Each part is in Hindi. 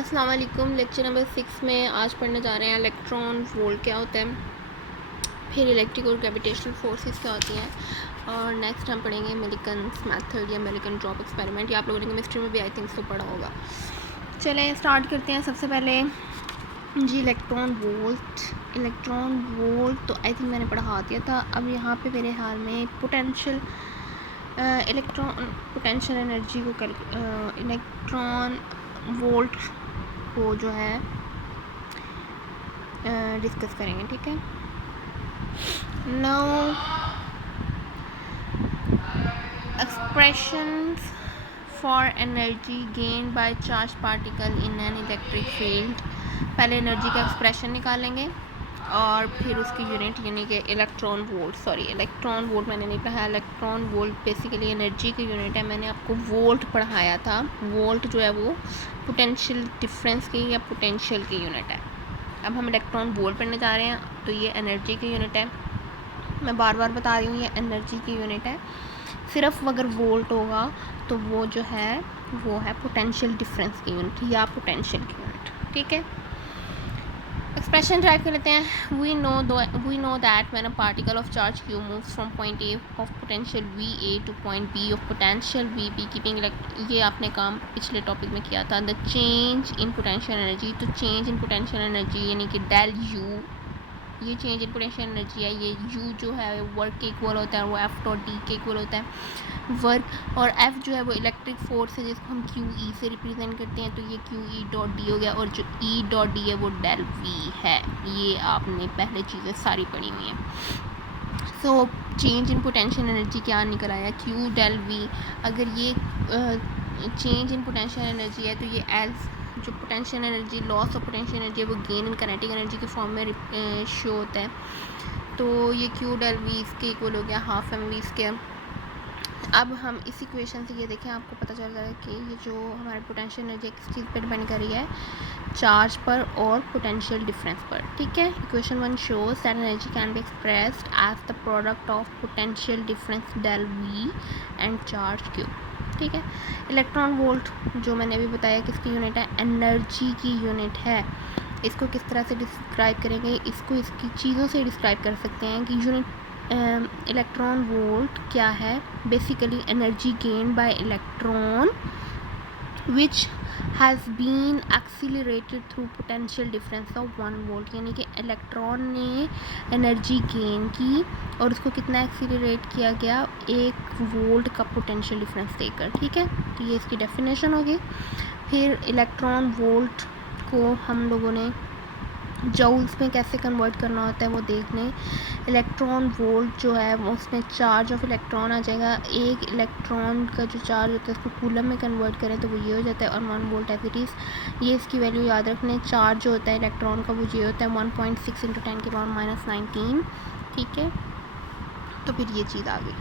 अस्सलाम वालेकुम। लेक्चर नंबर 6 में आज पढ़ने जा रहे हैं इलेक्ट्रॉन वोल्ट क्या होता है, फिर इलेक्ट्रिक और ग्रेविटेशनल फोर्सेस क्या होती हैं, और नेक्स्ट हम पढ़ेंगे मिलिकन्स मेथड या मिलिकन ड्रॉप एक्सपेरिमेंट। ये आप लोगों ने केमिस्ट्री में भी आई थिंक सो पढ़ा होगा। चलें स्टार्ट करते हैं। सबसे पहले जी इलेक्ट्रॉन वोल्ट तो आई थिंक मैंने पढ़ा दिया था। अब यहाँ पे मेरे हाल में पोटेंशियल पोटेंशियल एनर्जी को इलेक्ट्रॉन वोल्ट को जो है डिस्कस करेंगे, ठीक है। Now expressions for energy gain by charge particle in an electric field. पहले एनर्जी का एक्सप्रेशन निकालेंगे और फिर उसकी यूनिट यानी कि इलेक्ट्रॉन वोल्ट मैंने नहीं पढ़ाया। इलेक्ट्रॉन वोल्ट बेसिकली एनर्जी की यूनिट है। मैंने आपको वोल्ट पढ़ाया था। वोल्ट जो है वो पोटेंशियल डिफरेंस की या पोटेंशियल की यूनिट है। अब हम इलेक्ट्रॉन वोल्ट पढ़ने जा रहे हैं, तो ये एनर्जी की यूनिट है। मैं बार बार बता रही हूँ ये एनर्जी की यूनिट है। सिर्फ अगर वोल्ट होगा तो वो जो है वो है पोटेंशियल डिफरेंस की यूनिट या पोटेंशियल की यूनिट, ठीक है। एक्सप्रेशन ड्राइव कर लेते हैं। We know that when a particle of charge q moves from point A of potential va to point b of potential vb keeping ये आपने काम पिछले टॉपिक में किया था। The change in potential energy, तो चेंज इन पोटेंशियल एनर्जी यानी कि डेल u, ये चेंज इन पोटेंशियल एनर्जी है। ये u जो है वर्क के इक्वल होता है, वो f डॉट d के इक्वल होता है वर्क, और f जो है वो इलेक्ट्रिक फोर्स है जिसको हम QE से रिप्रेजेंट करते हैं। तो ये QE डॉट डी हो गया, और जो E डॉट डी है वो डेल V है। ये आपने पहले चीज़ें सारी पढ़ी हुई हैं। So change in potential energy क्या निकल आया, Q डेल V। अगर ये चेंज इन पोटेंशियल एनर्जी है तो ये एज जो potential energy loss of potential energy है वो गेन इन काइनेटिक एनर्जी के फॉर्म में शो होता है। तो ये Q डेल V इसके इक्वल हो गया हाफ mv स्क्वायर। अब हम इस इक्वेशन से ये देखें, आपको पता चल रहा है कि ये जो हमारी पोटेंशियल एनर्जी किस चीज़ पर डिपेंड कर रही है, चार्ज पर और पोटेंशियल डिफरेंस पर, ठीक है। Equation 1 shows that energy can be expressed as the product of potential difference del V and charge Q, ठीक है। इलेक्ट्रॉन वोल्ट जो मैंने अभी बताया किसकी यूनिट है, एनर्जी की यूनिट है। इसको किस तरह से डिस्क्राइब करेंगे, इसको इसकी चीज़ों से डिस्क्राइब कर सकते हैं कि यूनिट इलेक्ट्रॉन वोल्ट क्या है, basically energy gain by electron which has been accelerated through potential difference of 1 volt, यानी कि इलेक्ट्रॉन ने एनर्जी गेन की और उसको कितना एक्सीलरेट किया गया, 1 वोल्ट का पोटेंशियल डिफरेंस देकर, ठीक है। तो ये इसकी डेफिनेशन होगी। फिर इलेक्ट्रॉन वोल्ट को हम लोगों ने जूल्स में कैसे कन्वर्ट करना होता है वो देख लें। इलेक्ट्रॉन वोल्ट जो है उसमें चार्ज ऑफ इलेक्ट्रॉन आ जाएगा। एक इलेक्ट्रॉन का जो चार्ज होता है उसको कूलम में कन्वर्ट करें तो वो ये हो जाता है, और 1 वोल्ट एज इट इज़। ये इसकी वैल्यू याद रखने। चार्ज जो होता है इलेक्ट्रॉन का वो ये होता है 1.6 × 10⁻⁻19, ठीक है। तो फिर ये चीज़ आ गई।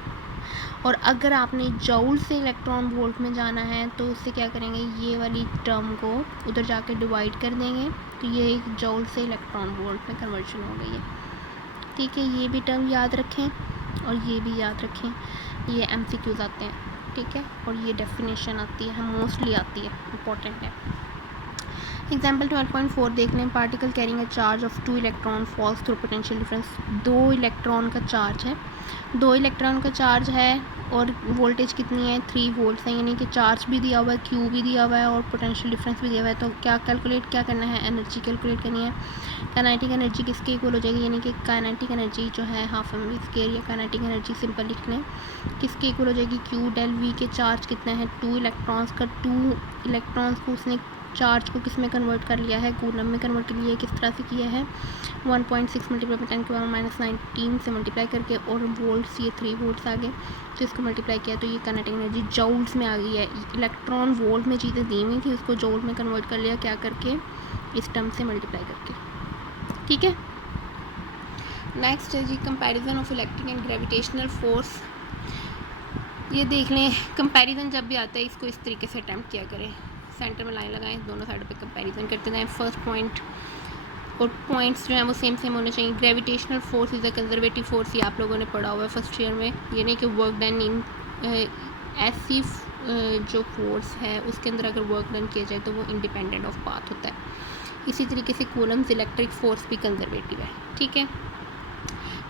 और अगर आपने जूल से इलेक्ट्रॉन वोल्ट में जाना है तो उससे क्या करेंगे, ये वाली टर्म को उधर जाके डिवाइड कर देंगे, तो ये एक जूल से इलेक्ट्रॉन वोल्ट में कन्वर्जन हो गई है, ठीक है। ये भी टर्म याद रखें और ये भी याद रखें, ये MCQs आते हैं, ठीक है। और ये डेफिनेशन आती है, मोस्टली आती है, इंपॉर्टेंट है। एग्जाम्पल 12.4 देख लें। Particle carrying a charge of 2 electron falls through potential difference. 2 electron का चार्ज है, 2 इलेक्ट्रॉन का चार्ज है और वोल्टेज कितनी है, 3 वोल्ट है, यानी कि चार्ज भी दिया हुआ है, Q भी दिया हुआ है और पोटेंशियल डिफरेंस भी दिया हुआ है। तो क्या कैलकुलेट क्या करना है, एनर्जी कैलकुलेट करनी है। काइनेटिक एनर्जी किसके इक्वल हो जाएगी, यानी कि काइनेटिक एनर्जी जो है हाफ mv स्क्वायर या काइनेटिक एनर्जी सिंपल लिख लें, किसके इक्वल हो जाएगी, Q डेल V के चार्ज कितना है, 2 इलेक्ट्रॉन्स का, 2 इलेक्ट्रॉन्स को उसने चार्ज को किस में कन्वर्ट कर लिया है, कूलम में कन्वर्ट कर लिया है। किस तरह से किया है, 1.6 × 10⁻⁻19 से मल्टीप्लाई करके, और वोल्ट्स ये 3 वोल्ट्स आ गए, तो इसको मल्टीप्लाई किया तो ये काइनेटिक एनर्जी जूल्स में आ गई है। इलेक्ट्रॉन वोल्ट में चीज़ें दी हुई थी, उसको जूल में कन्वर्ट कर लिया, क्या करके, इस टर्म से मल्टीप्लाई करके, ठीक है। नेक्स्ट है जी comparison of electric and gravitational force. ये देख लें, कंपैरिजन जब भी आता है इसको इस तरीके से अटैम्प्ट किया करें, सेंटर में लाइन लगाएं, दोनों साइड पे कंपैरिजन करते जाएं। फर्स्ट पॉइंट और पॉइंट्स जो हैं वो सेम होने चाहिए। Gravitational force is a conservative force, ये आप लोगों ने पढ़ा हुआ है फर्स्ट ईयर में, यानी कि वर्क डन इन ऐसी जो फोर्स है उसके अंदर अगर वर्क डन किया जाए तो वो इंडिपेंडेंट ऑफ पाथ होता है। इसी तरीके से कूलम्स इलेक्ट्रिक फोर्स भी कंजर्वेटिव है, ठीक है।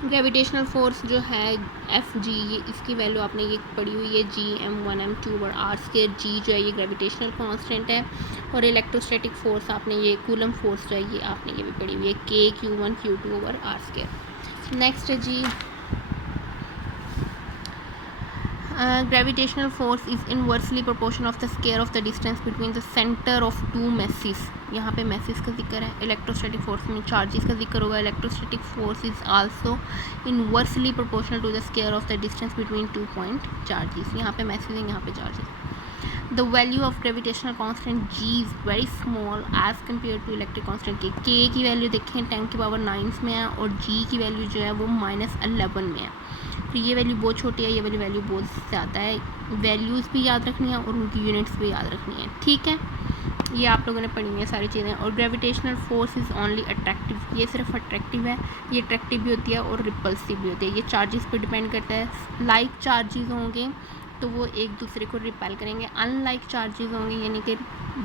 ग्रेविटेशनल फोर्स जो है एफ जी, ये इसकी वैल्यू आपने ये पढ़ी हुई है G(m1m2/r²). जी जो है ये ग्रेविटेशनल कांस्टेंट है, और इलेक्ट्रोस्टैटिक फोर्स आपने ये कूलम फोर्स जो है ये आपने ये भी पढ़ी हुई है K(q1q2/r²). नेक्स्ट है जी, gravitational force is inversely proportional of the square of the distance between the center of two masses। यहाँ पे masses का जिक्र है। इलेक्ट्रोस्टैटिक फोर्स में चार्जेस का जिक्र होगा। Electrostatic force is also inversely proportional to the square of the distance between 2 point charges. यहाँ पे masses है, यहाँ पे charges. The value of gravitational constant G is very small as compared to electric constant K। K की वैल्यू देखें 10⁻⁹ में है, और G की वैल्यू जो है वो -11 में है। तो ये वैल्यू बहुत छोटी है, ये वाली वैल्यू बहुत ज़्यादा है। वैल्यूज़ भी याद रखनी है और उनकी यूनिट्स भी याद रखनी है, ठीक है। ये आप लोगों ने पढ़ी हुई है सारी चीज़ें। और gravitational force is only attractive, ये सिर्फ अट्रैक्टिव है। ये अट्रैक्टिव भी होती है और रिपल्सिव भी होती है। ये चार्जेस पे डिपेंड करता है। लाइक चार्जेस होंगे तो वो एक दूसरे को रिपेल करेंगे, अनलाइक चार्जेस होंगे यानी कि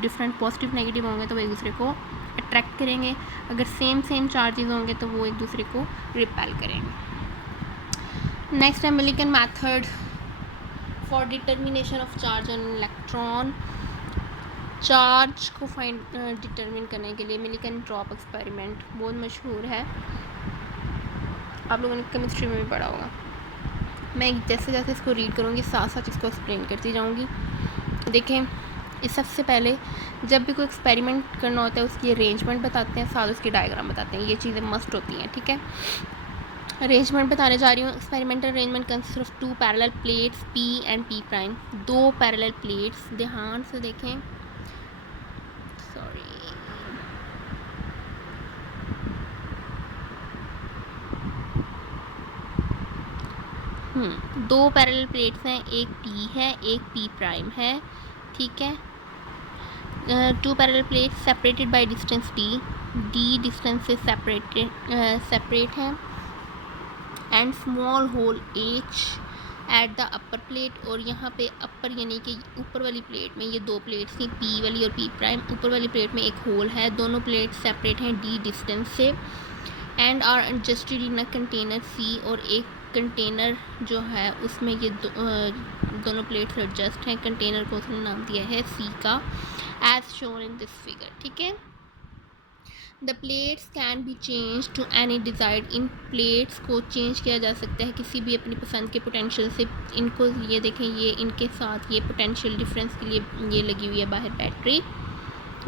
डिफरेंट पॉजिटिव नेगेटिव होंगे तो वो एक दूसरे को अट्रैक्ट करेंगे। अगर सेम चार्जेस होंगे तो वो एक दूसरे को रिपेल करेंगे। नेक्स्ट है Millikan method for determination of charge on electron. Charge को डिटर्मिन करने के लिए मिलिकन ड्रॉप एक्सपेरिमेंट बहुत मशहूर है, आप लोगों ने केमिस्ट्री में भी पढ़ा होगा। मैं जैसे जैसे इसको रीड करूँगी साथ साथ इसको एक्सप्लेन करती जाऊँगी। देखें, इस सबसे पहले जब भी कोई एक्सपेरिमेंट करना होता है उसकी अरेंजमेंट बताते हैं, साथ उसकी डायग्राम बताते हैं। ये चीज़ें मस्ट होती हैं, ठीक है। अरेंजमेंट बताने जा रही हूँ। Experimental arrangement consist of 2 parallel plates P and P'। 2 parallel plates, ध्यान से देखें, सॉरी, दो पैरेलल प्लेट्स हैं, एक P है एक P' है, ठीक है। 2 parallel plates separated by distance D distance से सेपरेट है, and small hole H at the upper plate. और यहाँ पे अपर यानी कि ऊपर वाली प्लेट में ये 2 प्लेट्स थी, P वाली और P'। ऊपर वाली प्लेट में एक होल है, दोनों प्लेट सेपरेट हैं D डिस्टेंस से, and are adjusted in a container C। और एक कंटेनर जो है उसमें ये दोनों प्लेट्स एडजस्ट हैं। कंटेनर को उसने नाम दिया है C का, as shown in this figure, ठीक है। The plates can be change to any desired. इन प्लेट्स को चेंज किया जा सकता है किसी भी अपनी पसंद के पोटेंशियल से। इनको ये देखें, ये इनके साथ ये पोटेंशियल डिफरेंस के लिए ये लगी हुई है बाहर बैटरी,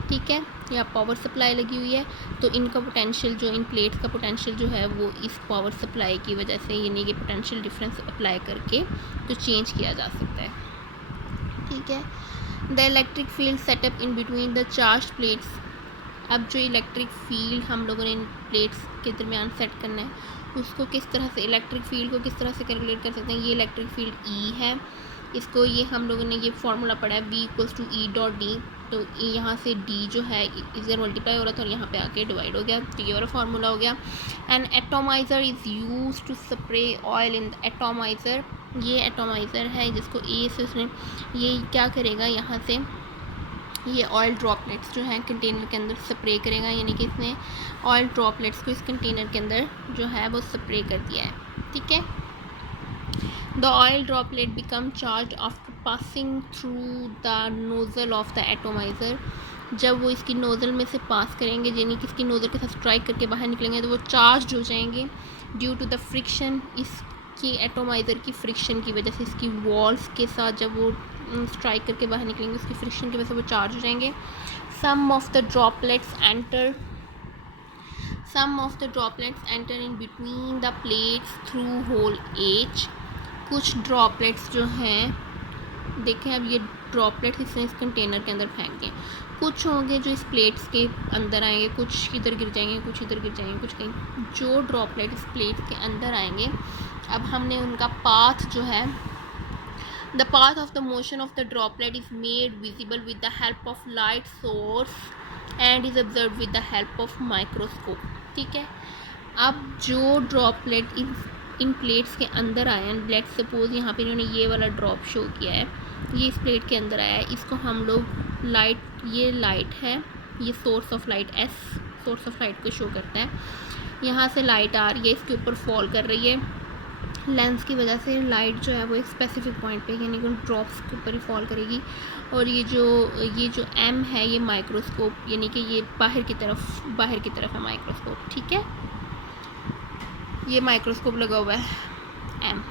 ठीक है, या पावर सप्लाई लगी हुई है। तो इनका पोटेंशियल जो इन प्लेट्स का पोटेंशियल जो है वो इस पावर सप्लाई की वजह से यानी कि पोटेंशियल डिफरेंस अप्लाई करके तो चेंज किया जा सकता है, ठीक है। The electric field setup in between the charge plates. अब जो इलेक्ट्रिक फील्ड हम लोगों ने इन प्लेट्स के दरमियान सेट करना है उसको किस तरह से, इलेक्ट्रिक फील्ड को किस तरह से कैलकुलेट कर सकते हैं। ये इलेक्ट्रिक फील्ड E है, इसको ये हम लोगों ने ये फार्मूला पढ़ा है V=E.D। तो यहाँ से D जो है इधर मल्टीप्लाई हो रहा था और यहाँ पे आके डिवाइड हो गया, तो ये वाला फार्मूला हो गया। And atomizer is use to spray oil in the atomizer. ये एटोमाइज़र है जिसको ए से उसने ये क्या करेगा, यहाँ से ये ऑयल ड्रॉपलेट्स जो हैं कंटेनर के अंदर स्प्रे करेगा, यानी कि इसने ऑयल ड्रॉपलेट्स को इस कंटेनर के अंदर जो है वो स्प्रे कर दिया है, ठीक है। The oil droplet become charge after passing through the nozzle of the atomiser. जब वो इसकी नोज़ल में से पास करेंगे यानी कि इसकी नोज़ल के साथ स्ट्राइक करके बाहर निकलेंगे तो वो चार्ज हो जाएंगे ड्यू टू द फ्रिक्शन। इसकी एटोमाइज़र की फ्रिक्शन की वजह से इसकी वॉल्स के साथ जब वो स्ट्राइक करके बाहर निकलेंगे उसकी फ्रिक्शन की वजह से वो चार्ज हो जाएंगे। Some of the droplets enter in between the plates through hole H। कुछ ड्रॉपलेट्स जो हैं, देखें अब ये ड्रॉपलेट्स इसने इस कंटेनर के अंदर फेंक दिए। कुछ होंगे जो इस प्लेट्स के अंदर आएंगे, कुछ इधर गिर जाएंगे, कुछ इधर गिर जाएंगे, कुछ कहीं। जो ड्रॉपलेट इस प्लेट के अंदर आएंगे, अब हमने उनका पाथ जो है, the path of the motion of the droplet is made visible with the help of light source and is observed with the help of microscope, ठीक है। अब जो ड्रॉपलेट इन प्लेट्स के अंदर आए हैं, लेट्स सपोज यहाँ पे इन्होंने ये वाला ड्रॉप शो किया है, ये इस प्लेट के अंदर आया है, इसको हम लोग लाइट, ये लाइट है, ये source of light S source of light को शो करता है। यहाँ से लाइट आ रही है, इसके ऊपर फॉल कर रही है, लेंस की वजह से लाइट जो है वो एक स्पेसिफिक पॉइंट पे यानी कि ड्रॉप्स के ऊपर ही फॉल करेगी। और ये जो एम है ये माइक्रोस्कोप यानी कि ये बाहर की तरफ है माइक्रोस्कोप, ठीक है, ये माइक्रोस्कोप लगा हुआ है एम।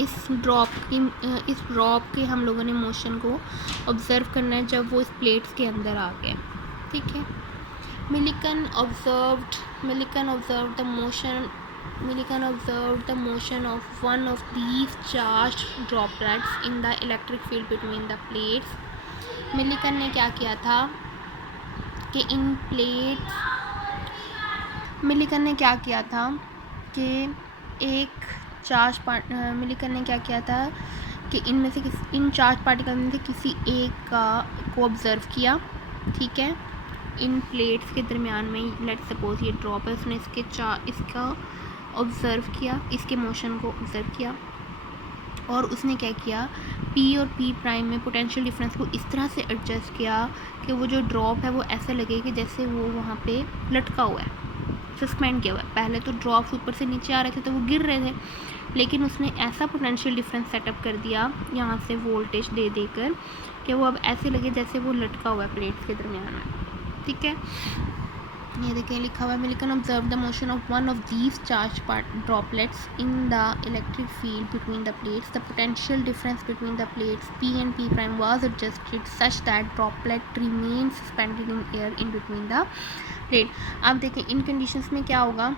इस ड्रॉप के हम लोगों ने मोशन को ऑब्ज़र्व करना है जब वो इस प्लेट्स के अंदर आ गए, ठीक है। Millikan observed the motion of one of these charged droplets in the electric field between the plates. Millikan ने क्या किया था कि इनमें से इन चार्ज पार्टिकल में से किसी एक को ऑब्ज़र्व किया, ठीक है, इन प्लेट्स के दरमियान में। लेट सपोज ये ड्रॉप है, उसने इसका ऑब्ज़र्व किया, इसके मोशन को ऑब्ज़र्व किया और उसने क्या किया, पी और पी प्राइम में पोटेंशियल डिफरेंस को इस तरह से एडजस्ट किया कि वो जो ड्रॉप है वो ऐसा लगे कि जैसे वो वहाँ पे लटका हुआ है, सस्पेंड किया हुआ है। पहले तो ड्रॉप्स ऊपर से नीचे आ रहे थे तो वो गिर रहे थे, लेकिन उसने ऐसा पोटेंशियल डिफरेंस सेटअप कर दिया यहाँ से वोल्टेज दे देकर कि वो अब ऐसे लगे जैसे वो लटका हुआ है प्लेट्स के दरमियान में, ठीक है। ये देखिए लिखा हुआ है, Millikan observe the motion of one of these charge droplets in the electric field between the plates. The potential difference between the plates P and P prime was adjusted such that droplet remains suspended in air in between the plate। अब देखें इन कंडीशंस में क्या होगा,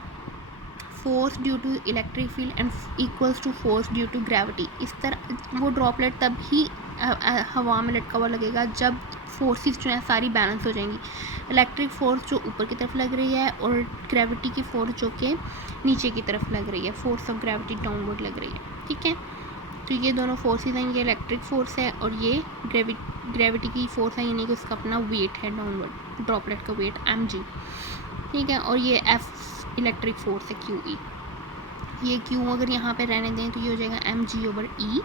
force due to electric field and equals to force due to gravity. इस तरह वो ड्रॉपलेट तब ही हवा में लटका हुआ लगेगा जब फोर्सेस जो है सारी बैलेंस हो जाएंगी। इलेक्ट्रिक फोर्स जो ऊपर की तरफ लग रही है और ग्रेविटी की फोर्स जो कि नीचे की तरफ लग रही है, फोर्स ऑफ ग्रेविटी डाउनवर्ड लग रही है, ठीक है। तो ये दोनों फोर्सेस हैं, ये इलेक्ट्रिक फोर्स है और ये ग्रेविटी की फोर्स है, यानी कि उसका अपना वेट है डाउनवर्ड, ड्रॉपलेट का वेट mg, ठीक है। और ये F इलेक्ट्रिक फोर्स है QE। ये Q अगर यहाँ पे रहने दें तो ये हो जाएगा mg/E।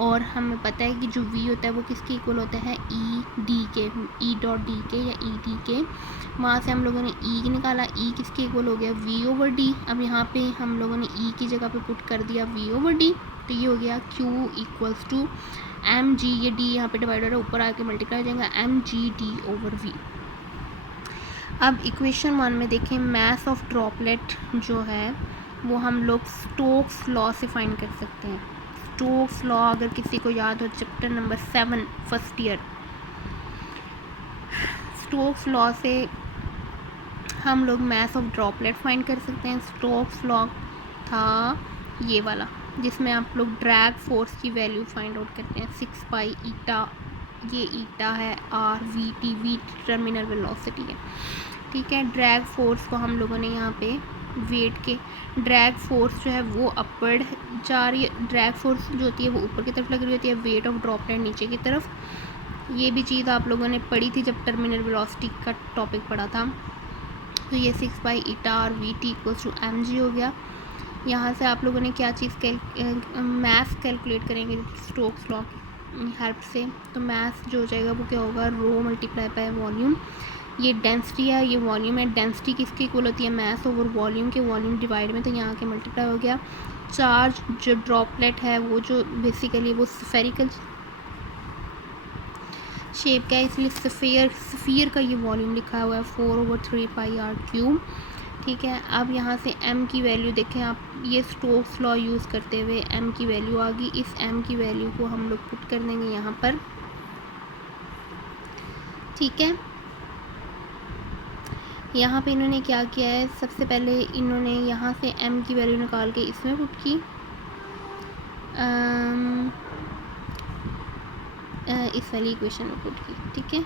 और हमें पता है कि जो V होता है वो किसके इक्वल होता है, E डॉट डी के या E डी के। वहाँ से हम लोगों ने E निकाला, E किसके इक्वल हो गया, V/D। अब यहाँ पे हम लोगों ने E की जगह पे पुट कर दिया V/D, तो ये हो गया Q इक्वल्स टू mg, ये D यहाँ पे डिवाइडर है, ऊपर आके मल्टीप्लाई हो जाएगा mg/D/V। अब इक्वेशन 1 में देखें, मास ऑफ ड्रॉपलेट जो है वो हम लोग स्टोक्स लॉ से फाइंड कर सकते हैं। स्टोक्स लॉ अगर किसी को याद हो, chapter number 7 first year, Stokes law से हम लोग मास ऑफ ड्रॉपलेट फाइंड कर सकते हैं। स्टोक्स लॉ था ये वाला जिसमें आप लोग ड्रैग फोर्स की वैल्यू फाइंड आउट करते हैं, 6 पाई ईटा, ये ईटा है, r v t terminal velocity है, ठीक है। ड्रैग फोर्स को हम लोगों ने यहाँ पे वेट के, ड्रैग फोर्स जो है वो अपवर्ड जा रही है, ड्रैग फोर्स जो होती है वो ऊपर की तरफ लग रही होती है, वेट ऑफ ड्रॉपलेट नीचे की तरफ। ये भी चीज़ आप लोगों ने पढ़ी थी जब टर्मिनल वेलोसिटी का टॉपिक पढ़ा था। तो ये 6 पाई ईटा और v t equals to mg हो गया। यहाँ से आप लोगों ने क्या चीज़ मैथ कैलकुलेट करेंगे स्टोक्स लॉ की हेल्प से। तो मैथ जो हो जाएगा वो क्या होगा, रो मल्टीप्लाई बाय वॉल्यूम। ये डेंसिटी है, ये वॉल्यूम है, डेंसिटी किसकी इक्वल होती है, मास ओवर वॉल्यूम के, वॉल्यूम डिवाइड में, तो यहाँ के मल्टीप्लाई हो गया। चार्ज जो ड्रॉपलेट है वो जो बेसिकली वो स्फेरिकल शेप का है, इसलिए स्फीयर का ये वॉल्यूम लिखा हुआ है 4/3 पाई r³, ठीक है। अब यहाँ से m की वैल्यू देखें आप, ये स्टोक्स लॉ यूज़ करते हुए m की वैल्यू आ गई। इस m की वैल्यू को हम लोग पुट कर देंगे यहाँ पर, ठीक है। यहाँ पे इन्होंने क्या किया है, सबसे पहले इन्होंने यहाँ से m की वैल्यू निकाल के इसमें पुट की, इस वाली इक्वेशन में पुट की, ठीक है।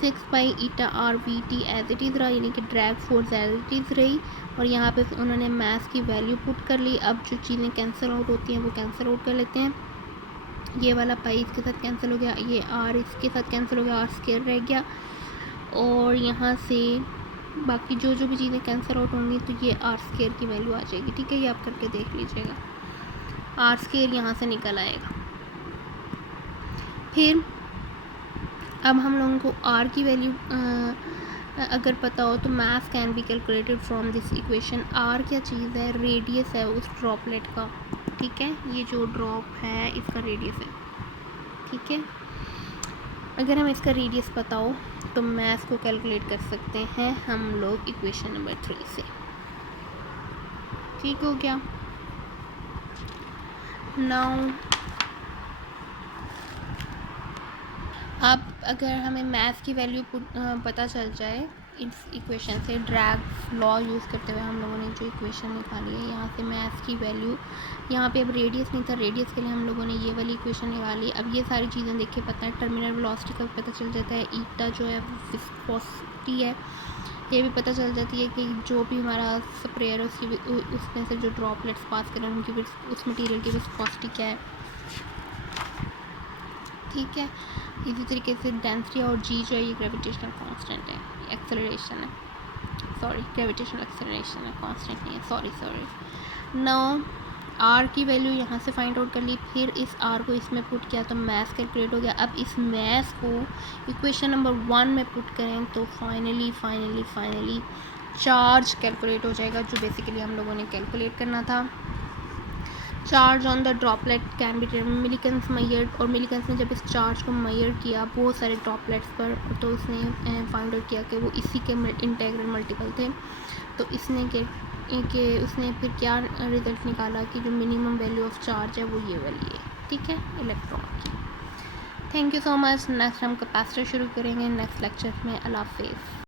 6 pi eta r v t as it is रहा, यानी कि drag force as it is रही, और यहाँ पे उन्होंने मास की वैल्यू पुट कर ली। अब जो चीज़ें कैंसिल आउट होती हैं वो कैंसिल आउट कर लेते हैं। ये वाला पाई इसके साथ कैंसिल हो गया, ये आर इसके साथ कैंसिल हो गया, आर स्क्वायर रह गया, और यहाँ से बाकी जो भी चीज़ें कैंसिल आउट होंगी तो ये आर स्क्वायर की वैल्यू आ जाएगी, ठीक है। ये आप करके देख लीजिएगा, आर स्क्वायर यहाँ से निकल आएगा, फिर अब हम लोगों को आर की वैल्यू अगर पता हो तो mass can be calculated from this equation. R क्या चीज़ है? रेडियस है उस ड्रॉपलेट का, ठीक है, ये जो ड्रॉप है इसका रेडियस है, ठीक है। अगर हमें इसका रेडियस पता हो तो मास को कैलकुलेट कर सकते हैं हम लोग इक्वेशन नंबर 3 से, ठीक हो गया। नाउ अब अगर हमें मास की वैल्यू पता चल जाए इस इक्वेशन से, ड्रैग लॉ यूज़ करते हुए हम लोगों ने जो इक्वेशन निकाली है, यहाँ से मास की वैल्यू, यहाँ पे अब रेडियस नहीं था, रेडियस के लिए हम लोगों ने ये वाली इक्वेशन निकाली। अब ये सारी चीज़ें देख के पता है, टर्मिनल वेलोसिटी का पता चल जाता है, ईटा जो है विस्कोसिटी है, ये भी पता चल जाती है कि जो भी हमारा स्प्रेयर है उसकी उसमें से जो ड्रॉपलेट्स पास करें उनकी उस मटीरियल की विस्कोसिटी क्या है, ठीक है। इसी तरीके से डेंसिटी और जी जो है ये ग्रेविटेशनल कांस्टेंट है, एक्सेलरेशन है, सॉरी ग्रेविटेशनल एक्सेलरेशन है, कांस्टेंट नहीं है, सॉरी। नाउ आर की वैल्यू यहाँ से फाइंड आउट कर ली, फिर इस आर को इसमें पुट किया तो मास कैलकुलेट हो गया। अब इस मास को इक्वेशन नंबर 1 में पुट करें तो फाइनली चार्ज कैलकुलेट हो जाएगा, जो बेसिकली हम लोगों ने कैलकुलेट करना था। Charge on the droplet can be Millikan's measured, और मिलीकन्स ने जब इस चार्ज को मेजर किया बहुत सारे ड्रॉपलेट्स पर, तो उसने फाइंड आउट किया कि वो इसी के इंटेग्रल मल्टीपल थे। तो इसने उसने फिर क्या रिजल्ट निकाला कि जो मिनिमम वैल्यू ऑफ चार्ज है वो ये वाली है, ठीक है, इलेक्ट्रॉन की। Thank you so much. Next हम कैपेसिटर शुरू करेंगे नेक्स्ट लेक्चर में। अल्लाह हाफिज़।